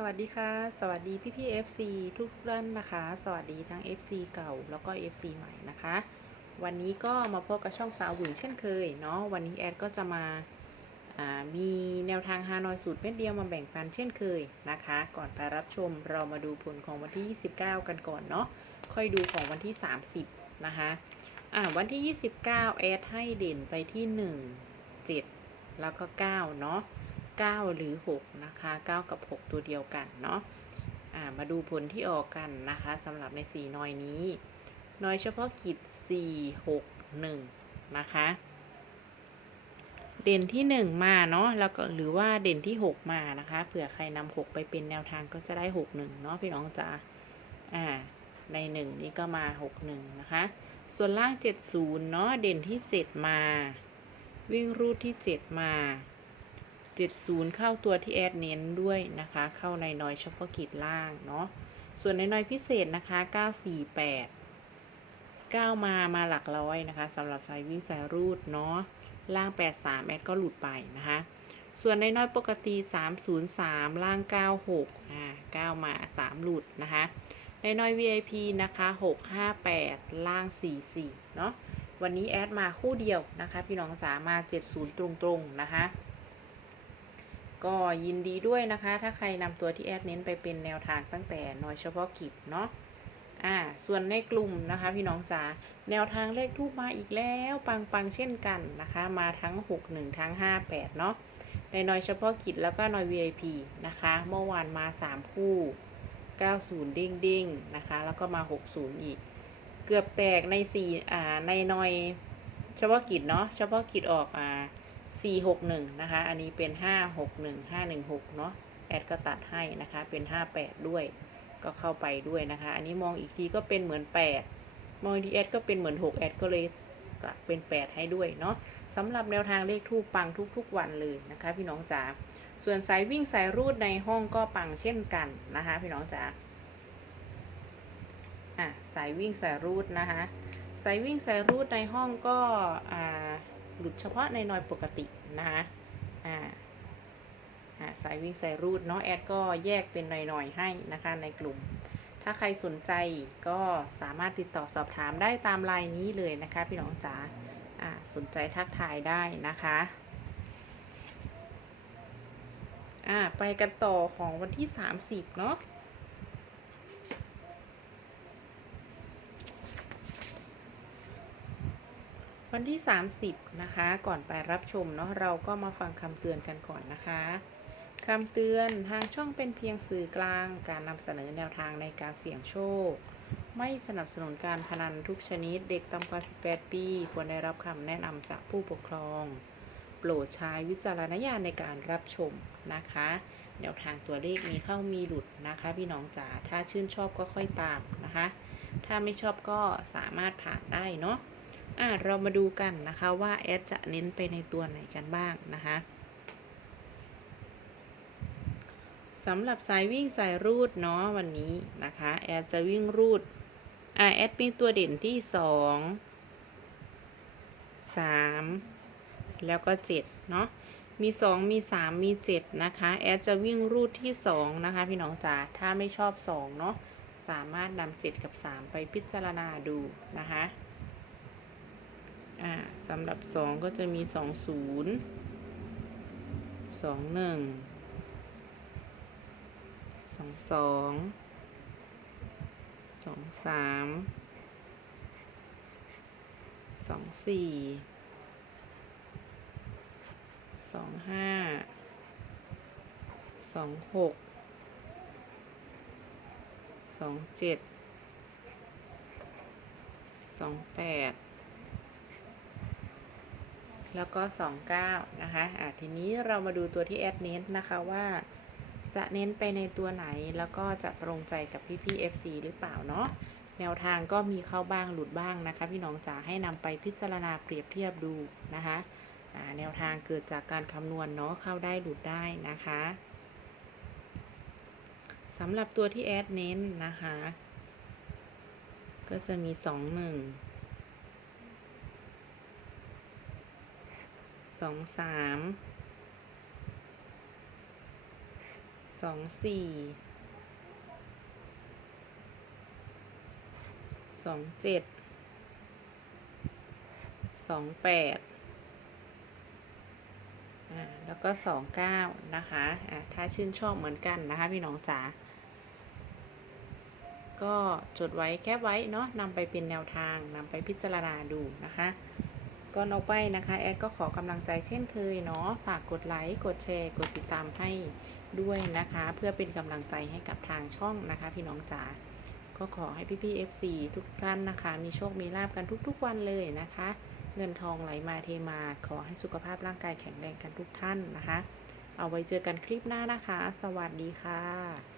สวัสดีค่ะ สวัสดีพี่พี่ FC ทุกท่านนะคะ สวัสดีทั้ง FC เก่าแล้วก็ FC ใหม่นะคะ วันนี้ก็มาพบกับช่องสาวหวือเช่นเคยเนาะวันนี้แอดก็จะมาามีแนวทางฮานอยสูตรเม็ดเดียวมาแบ่งปันเช่นเคยนะคะ ก่อนไปรับชมเรามาดูผลของวันที่ 29 กันก่อนเนาะค่อยดูของวันที่ 30 นะคะอ่าวันที่ 29 แอดให้เด่นไปที่ 1 7 แล้วก็ 9 เนาะ 9 หรือ 6 นะคะ 9 กับ 6 ตัวเดียวกันเนาะมาดูผลที่ออกกันนะคะสำหรับใน 4นอยนี้นอยเฉพาะกิจ 4 6 1 นะคะ เด่นที่ 1 มาเนาะแล้วก็หรือว่าเด่นที่ 6 มานะคะเผื่อใครนำ6 ไปเป็นแนวทางก็จะได้ 6 1 เนาะพี่น้องจ๋าอ่าใน 1 นี้ก็มา 6 1 นะคะ ส่วนล่าง 70 เนาะเด่นที่ 7 มา วิ่งรูดที่ 7 มา 70 เข้าตัวที่แอดเน้นด้วยนะคะ เข้าในน้อยเฉพาะกิจล่างเนาะ ส่วนในน้อยพิเศษนะคะ 948 9 มามาหลักร้อยนะคะสำหรับสายวิ่งสายรูดเนาะ ล่าง 83 แอดก็หลุดไปนะคะ ส่วนในน้อยปกติ 303 ล่าง 96อ่า9มา 3 หลุดนะคะในน้อย VIP นะคะ 658 ล่าง 44 เนาะ วันนี้แอดมาคู่เดียวนะคะ พี่น้องสามารถ 70 ตรงๆ นะคะ ก็ยินดีด้วยนะคะ ถ้าใครนำตัวที่แอดเน้นไปเป็นแนวทางตั้งแต่หน่วยเฉพาะกิจเนาะอ่าส่วนในกลุ่มนะคะ พี่น้องจ๋าแนวทางเลขทูปมาอีกแล้วปังปังเช่นกันนะคะ มาทั้ง 6 1 ทั้ง 5 8 เนาะในหน่วยเฉพาะกิจแล้วก็หน่วย VIP นะคะ เมื่อวานมา 3 คู่ 90 เด้งเด้งนะคะ แล้วก็มา 60 อีก เกือบแตกใน4อ่าในหน่วยเฉพาะกิจเนาะเฉพาะกิจออกอ่า 461นะคะ อันนี้เป็น561 516เนาะ แอดก็ตัดให้นะคะ เป็น58ด้วย ก็เข้าไปด้วยนะคะ อันนี้มองอีกทีก็เป็นเหมือน8มองดีกทีแอดก็เป็นเหมือน6แอดก็เลยตัดเป็น8ให้ด้วยเนาะสำหรับแนวทางเลขทูปปังทุกๆวันเลยนะคะ พี่น้องจ๋า ส่วนสายวิ่งสายรูดในห้องก็ปังเช่นกันนะคะ พี่น้องจ๋าอะสายวิ่งสายรูดนะคะ สายวิ่งสายรูดในห้องก็อ่า หลุดเฉพาะในนอยปกตินะคะอ่าอ่าสายวิ่งสายรูดเนาะแอดก็แยกเป็นหน่อยๆให้นะคะในกลุ่ม ถ้าใครสนใจก็สามารถติดต่อสอบถามได้ตามไลน์นี้เลยนะคะ พี่น้องจ๋าอ่าสนใจทักทายได้นะคะอ่าไปกันต่อของวันที่ 30 เนาะ วันที่ 30 นะคะ ก่อนไปรับชมเนาะเราก็มาฟังคำเตือนกันก่อนนะคะคำเตือนทางช่องเป็นเพียงสื่อกลางการนำเสนอแนวทางในการเสี่ยงโชค ไม่สนับสนุนการพนันทุกชนิดเด็กต่ำกว่า 18 ปี ควรได้รับคำแนะนำจากผู้ปกครอง โปรดใช้วิจารณญาณในการรับชมนะคะ แนวทางตัวเลขมีเข้ามีหลุดนะคะ พี่น้องจ๋าถ้าชื่นชอบก็ค่อยตามนะคะ ถ้าไม่ชอบก็สามารถผ่านได้เนาะ อะเรามาดูกันนะคะว่าแอดจะเน้นไปในตัวไหนกันบ้างนะคะสำหรับสายวิ่งสายรูดเนาะวันนี้นะคะแอดจะวิ่งรูดอะแอดเป็นตัวเด่นที่สองสามแล้วก็เจ็ดเนาะมีสองมีสามมีเจ็ดนะคะแอดจะวิ่งรูดที่สองนะคะพี่น้องจ๋าถ้าไม่ชอบสองเนาะสามารถนำเจ็ดกับสามไปพิจารณาดูนะคะ อ่าสำหรับสองก็จะมีสองศูนย์สองหนึ่งสองสองสองสามสองสี่สองห้าสองหกสองเจ็ดสองแปด แล้วก็ 29 นะคะอะทีนี้เรามาดูตัวที่แอดเน้นนะคะว่า จะเน้นไปในตัวไหนแล้วก็จะตรงใจกับพี่พี่ FC หรือเปล่าเนาะแนวทางก็มีเข้าบ้างหลุดบ้างนะคะ พี่น้องจ๋าให้นำไปพิจารณาเปรียบเทียบดูนะคะอ่าแนวทางเกิดจากการคำนวณเนาะเข้าได้หลุดได้นะคะสำหรับตัวที่แอดเน้นนะคะ ก็จะมี 2 1 สองสามสองสี่สองเจ็ดสองแปดอ่าแล้วก็สองเก้านะคะอ่าถ้าชื่นชอบเหมือนกันนะคะพี่น้องจ๋าก็จดไว้แคปไว้เนาะนำไปเป็นแนวทางนำไปพิจารณาดูนะคะ ก่อนออกไปนะคะ แอดก็ขอกำลังใจเช่นเคยเนาะฝากกดไลค์กดแชร์กดติดตามให้ด้วยนะคะ เพื่อเป็นกำลังใจให้กับทางช่องนะคะ พี่น้องจ๋าก็ขอให้พี่พี่ FC ทุกท่านนะคะ มีโชคมีลาบกันทุกๆวันเลยนะคะ เงินทองไหลมาเทมา ขอให้สุขภาพร่างกายแข็งแรงกันทุกท่านนะคะ เอาไว้เจอกันคลิปหน้านะคะ สวัสดีค่ะ